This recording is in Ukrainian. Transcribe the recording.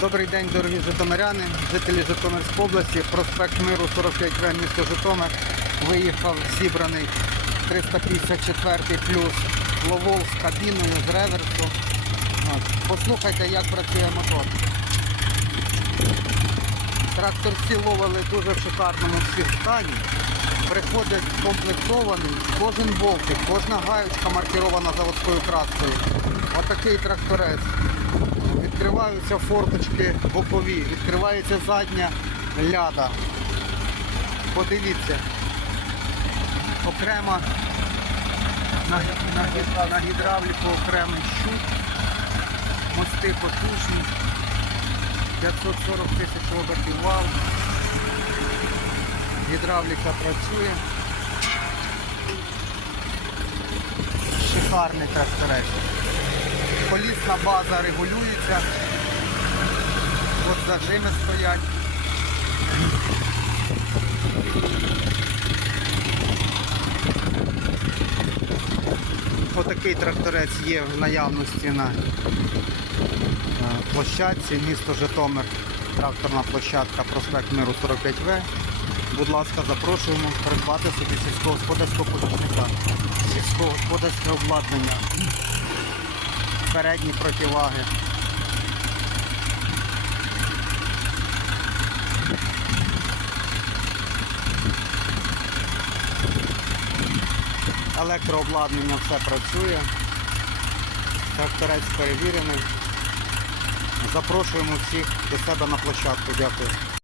Добрий день, дорогі житомиряни, жителі Житомирської області. Проспект Миру 45 В, місто Житомир. Виїхав зібраний 354 плюс ловол з кабіною, з реверсу. Послухайте, як працює мотор. Тракторці ловили дуже в шикарному всі стані. Приходить комплектований, кожен болтик, кожна гаючка маркірована заводською краскою. Отакий тракторець. Відкриваються форточки бокові, відкривається задня ляда. Подивіться. Окремо на, на, на гідравліку окремий щуп. Мости потужні. 540 тисяч обертів вал. Гідравліка працює. Шикарний тракторець. Колісна база регулюється. От зажими стоять. Отакий тракторець є в наявності на е, площадці, місто Житомир, тракторна площадка, проспект Миру 45В. Будь ласка, запрошуємо придбати собі сільськогосподарського помічника, сільськогосподарське обладнання, передні противаги. Електрообладнання все працює. Тракторець перевірений. Запрошуємо всіх до себе на площадку. Дякую.